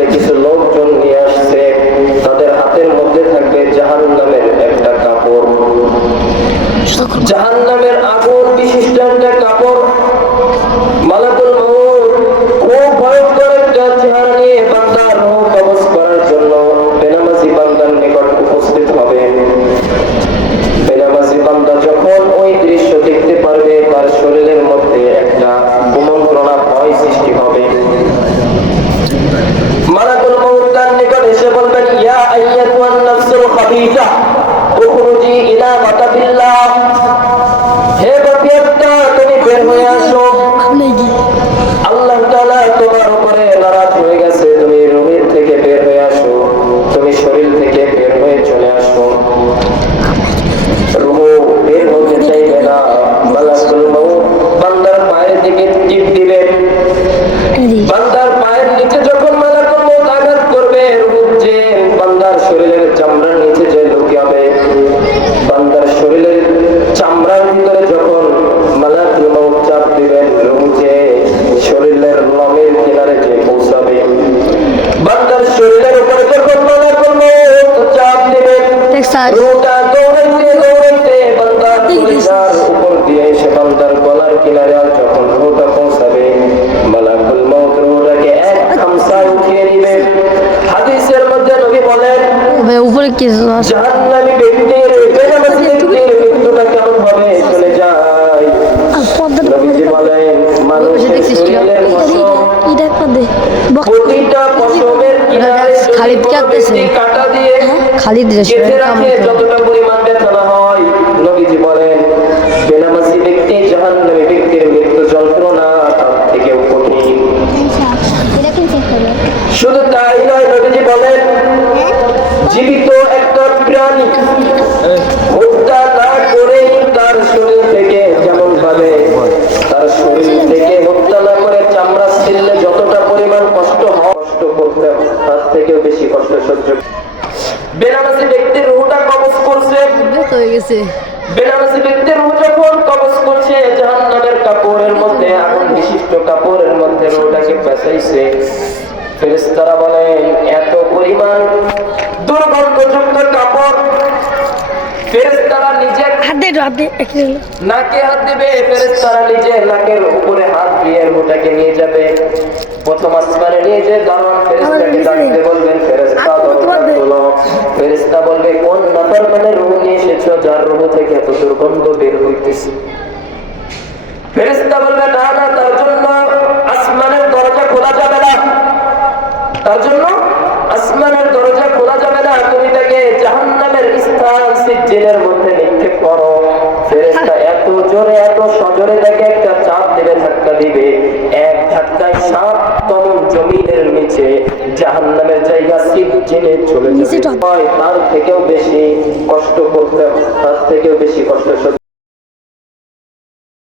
সাথে কিছু লোকজন নিয়ে আসছে। তাদের হাতের মধ্যে থাকবে জাহান নামের একটা কাপড়। জাহান নামের কিছু জাহান্নামী ব্যক্তির বেনামাজি ব্যক্তির মৃত্যুটা কেমন হবে? চলে যায় নবীজি বলেন মানুষের শরীরের পশম। এটা পদে প্রতিটা পশমের কিনারে খালিদ কাঁটা দিয়ে রাখে যতটা পরিমাণ হয় নবীজি বলেন বেনামাজি ব্যক্তি জাহান্নামী ব্যক্তির মৃত্যু যন্ত্রণা তার থেকেও কঠিন। শুধু তাই নয় নবীজি বলেন জীবিত একটা প্রাণী হত্যা না করেই তার শরীর থেকে যেমন ভাবে তার শরীর থেকে হত্যা না করে চামড়া ছিললে যতটা পরিমাণ কষ্ট হয় কষ্ট করতে তার থেকেও বেশি কষ্ট সহ্য বেনামাজি ব্যক্তির রুহটা কবজ করছে। গেছে। বেনারসি ব্যক্তির রূহ যখন কবজ করছে জাহান্নামের কাপড়ের মধ্যে আগুন বিশিষ্ট কাপড়ের মধ্যে রোটাকে পেঁচাইছে ফেরেশতারা বলেন এত পরিমাণ দুর্গন্ধযুক্ত কাপড় ফেরেশতারা নিজে হাতে একটু নাকে হাত দিবে ফেরেশতারা নিজে নাকের উপরে হাত দিয়ে রুটাকে নিয়ে যাবে। প্রথম আসমানে নিয়ে যে দারোয়ান ফেরেশতাকে ডাকতে বলবেন ফেরেশতা দরজা ফেরেশতা বলবে কোন নাফার মানে রুহ নিয়ে এসেছ যার রুহ থেকে এত দুর্গন্ধ বের হইতেছে? ফেরেশতা বলবে না না তার জন্য আসমানের দরজা খোলা যাবে না। তার জন্য আসমানের দরজা খোলা যাবে না। তুমি তাকে জাহান্নামের স্থান সিজ্জিনের মধ্যে করো। ফেরেস্তা এত জোরে এত সজোরে তাকে একটা চাপ দেবে ধাক্কা দিবে। এক ধাক্কায় সাত তমন জমিনের নিচে জাহান্নামের জায়গা সিজ্জিনে চলে যাবে। হয়, তার থেকেও বেশি কষ্ট করতে তার থেকেও বেশি কষ্ট